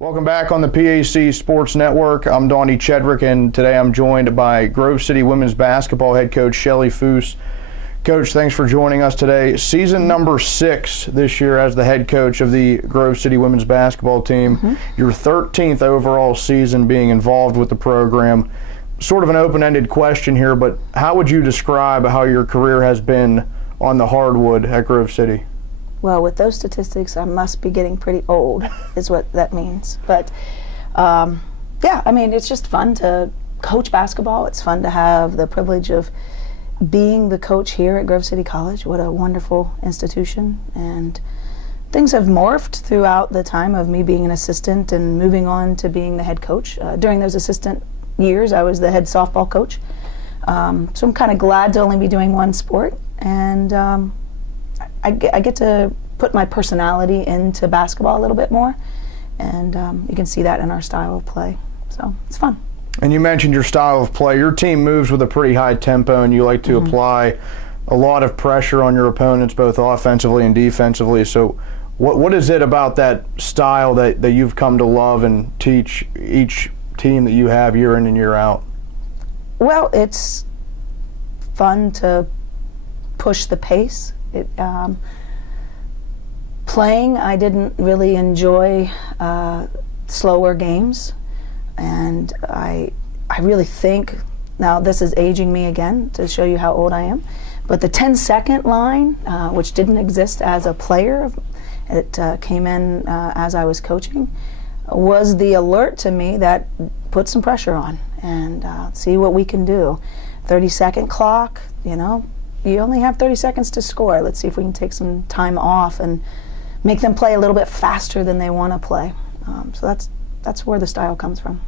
Welcome back on the PAC Sports Network. I'm Donnie Chedrick, and today I'm joined by Grove City women's basketball head coach Chelle Fuss. Coach, thanks for joining us today. Season number 6 this year as the head coach of the Grove City women's basketball team. Your 13th overall season being involved with the program. Sort of an open-ended question here, but how would you describe how your career has been on the hardwood at Grove City? Well, with those statistics, I must be getting pretty old, is what that means. But, yeah, I mean, it's just fun to coach basketball. It's fun to have the privilege of being the coach here at Grove City College. What a wonderful institution. And things have morphed throughout the time of me being an assistant and moving on to being the head coach. During those assistant years, I was the head softball coach. So I'm kind of glad to only be doing one sport. And I get to put my personality into basketball a little bit more, and you can see that in our style of play. So it's fun. And you mentioned your style of play. Your team moves with a pretty high tempo, and you like to apply a lot of pressure on your opponents, both offensively and defensively. So what is it about that style that you've come to love and teach each team that you have year in and year out? Well, it's fun to push the pace. Playing, I didn't really enjoy slower games, and I really think, now this is aging me again to show you how old I am, but the 10-second line, which didn't exist as a player, it came in as I was coaching, was the alert to me that put some pressure on and see what we can do. 30-second clock, you know, you only have 30 seconds to score. Let's see if we can take some time off and make them play a little bit faster than they want to play. So that's where the style comes from.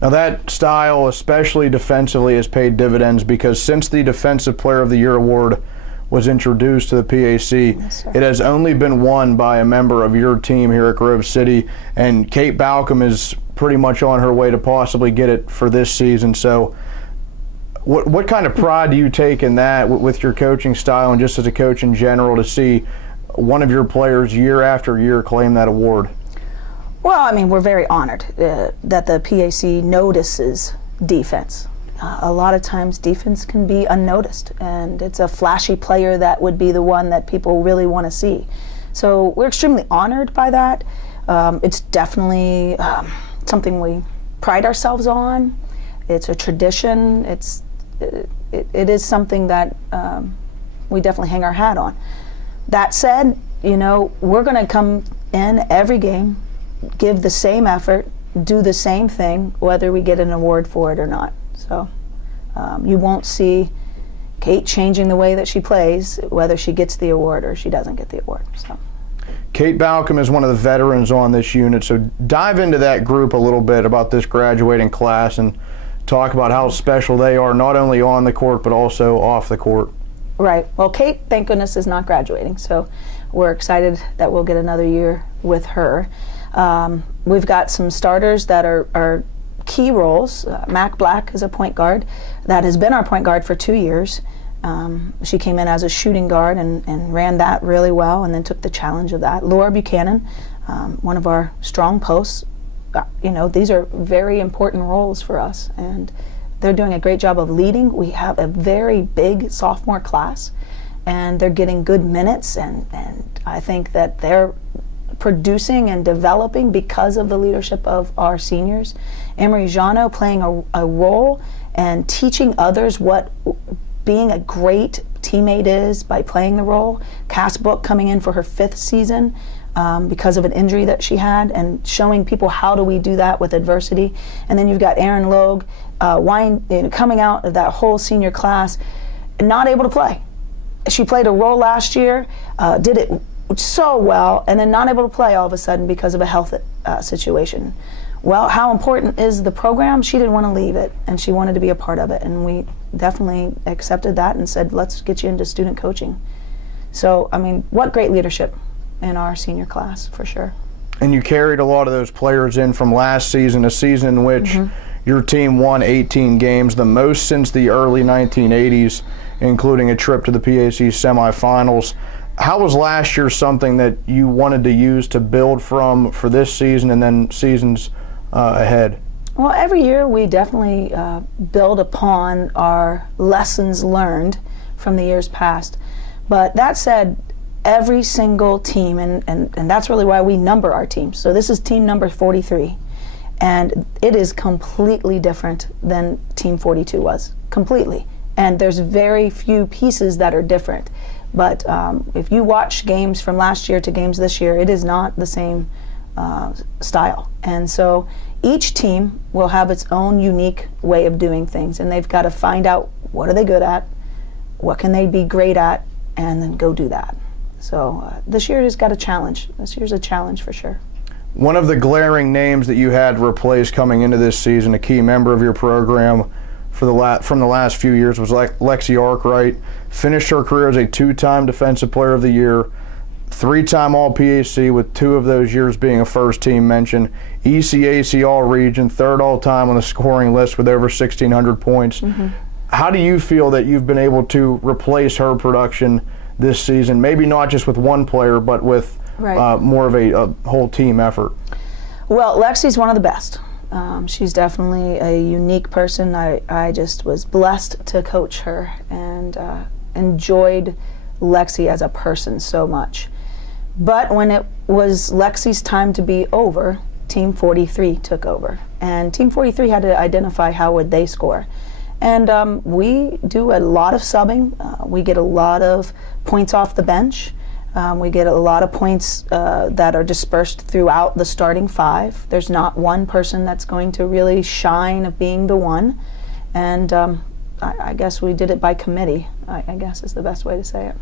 Now that style, especially defensively, has paid dividends because since the Defensive Player of the Year award was introduced to the PAC, it has only been won by a member of your team here at Grove City, and Kate Balcom is pretty much on her way to possibly get it for this season. So what kind of pride do you take in that with your coaching style and just as a coach in general to see one of your players year after year claim that award? Well, I mean, we're very honored that the PAC notices defense. A lot of times defense can be unnoticed, and it's a flashy player that would be the one that people really want to see. So we're extremely honored by that. It's definitely something we pride ourselves on. It's a tradition. It is something that we definitely hang our hat on. That said, you know, we're going to come in every game, give the same effort, do the same thing, whether we get an award for it or not. So you won't see Kate changing the way that she plays, whether she gets the award or she doesn't get the award. So. Kate Balcom is one of the veterans on this unit, so dive into that group a little bit about this graduating class and talk about how special they are, not only on the court but also off the court. Right. Well, Kate, thank goodness, is not graduating, so we're excited that we'll get another year with her. We've got some starters that are key roles. Mac Black is a point guard that has been our point guard for 2 years. She came in as a shooting guard and ran that really well and then took the challenge of that. Laura Buchanan, one of our strong posts. You know, these are very important roles for us, and they're doing a great job of leading. We have a very big sophomore class, and they're getting good minutes, and I think that they're producing and developing because of the leadership of our seniors. Emery Jano playing a role and teaching others what being a great teammate is by playing the role. Cass Book coming in for her 5th season because of an injury that she had, and showing people how do we do that with adversity. And then you've got Erin Logue coming out of that whole senior class and not able to play. She played a role last year, did it so well, and then not able to play all of a sudden because of a health situation. Well, how important is the program? She didn't want to leave it, and she wanted to be a part of it, and we definitely accepted that and said, let's get you into student coaching. So, I mean, what great leadership in our senior class, for sure. And you carried a lot of those players in from last season, a season in which your team won 18 games, the most since the early 1980s, including a trip to the PAC semifinals. How was last year something that you wanted to use to build from for this season and then seasons ahead? Well, every year we definitely build upon our lessons learned from the years past. But that said, every single team, and that's really why we number our teams. So this is team number 43. And it is completely different than team 42 was, completely. And there's very few pieces that are different. But if you watch games from last year to games this year, it is not the same style. And so each team will have its own unique way of doing things, and they've got to find out what are they good at, what can they be great at, and then go do that. So this year has got a challenge. This year's a challenge for sure. One of the glaring names that you had to replace coming into this season, a key member of your program from the last few years, was Lexie Arkwright. Finished her career as a 2-time Defensive Player of the Year, 3-time All-PAC, with 2 of those years being a first-team mention, ECAC All-Region, 3rd all-time on the scoring list with over 1,600 points. Mm-hmm. How do you feel that you've been able to replace her production this season, maybe not just with one player, but with more of a whole team effort? Well, Lexie's one of the best. She's definitely a unique person. I just was blessed to coach her and enjoyed Lexie as a person so much. But when it was Lexie's time to be over, Team 43 took over. And Team 43 had to identify how would they score. And we do a lot of subbing. We get a lot of points off the bench. We get a lot of points that are dispersed throughout the starting 5. There's not one person that's going to really shine of being the one. And I guess we did it by committee, I guess is the best way to say it.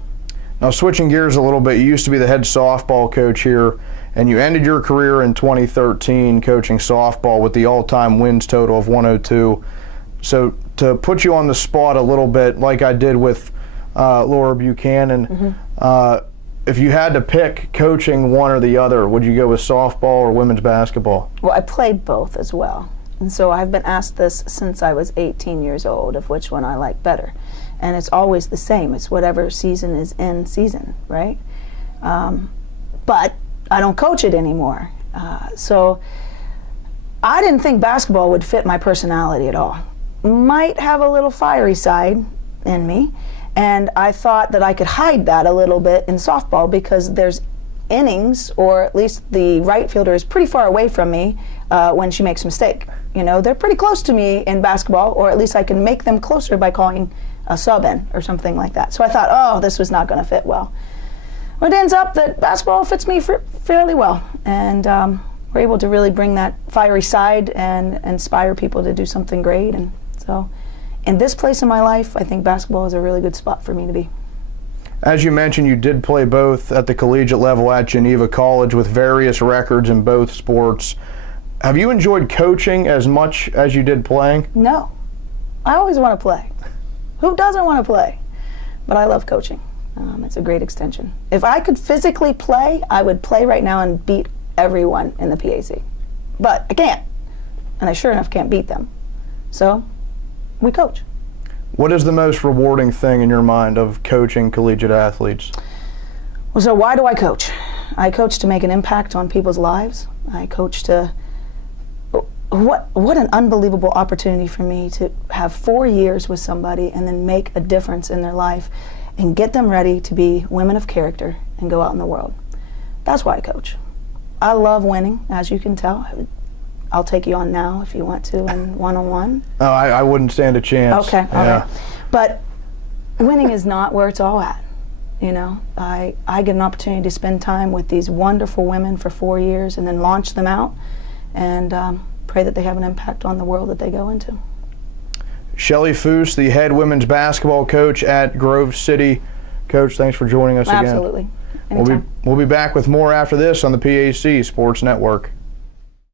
Now, switching gears a little bit, you used to be the head softball coach here, and you ended your career in 2013 coaching softball with the all-time wins total of 102. So to put you on the spot a little bit, like I did with Laura Buchanan, if you had to pick coaching one or the other, would you go with softball or women's basketball? Well, I played both as well. And so I've been asked this since I was 18 years old, of which one I like better. And it's always the same. It's whatever season is in season, right? But I don't coach it anymore. So I didn't think basketball would fit my personality at all. Might have a little fiery side in me. And I thought that I could hide that a little bit in softball because there's innings, or at least the right fielder is pretty far away from me when she makes a mistake. You know, they're pretty close to me in basketball, or at least I can make them closer by calling a sub in or something like that. So I thought, oh, this was not going to fit well. Well, it ends up that basketball fits me fairly well, and we're able to really bring that fiery side and inspire people to do something great. And so in this place in my life, I think basketball is a really good spot for me to be. As you mentioned, you did play both at the collegiate level at Geneva College with various records in both sports. Have you enjoyed coaching as much as you did playing? No. I always want to play. Who doesn't want to play? But I love coaching. It's a great extension. If I could physically play, I would play right now and beat everyone in the PAC. But I can't. And I sure enough can't beat them. So we coach. What is the most rewarding thing in your mind of coaching collegiate athletes? Well, so why do I coach? I coach to make an impact on people's lives. I coach to... What an unbelievable opportunity for me to have 4 years with somebody and then make a difference in their life and get them ready to be women of character and go out in the world. That's why I coach. I love winning, as you can tell. I'll take you on now if you want to in one-on-one. Oh, I wouldn't stand a chance. Okay, all right. But winning is not where it's all at. You know, I get an opportunity to spend time with these wonderful women for 4 years and then launch them out and pray that they have an impact on the world that they go into. Chelle Fuss, the head women's basketball coach at Grove City. Coach, thanks for joining us again. Absolutely. Anytime. We'll be back with more after this on the PAC Sports Network.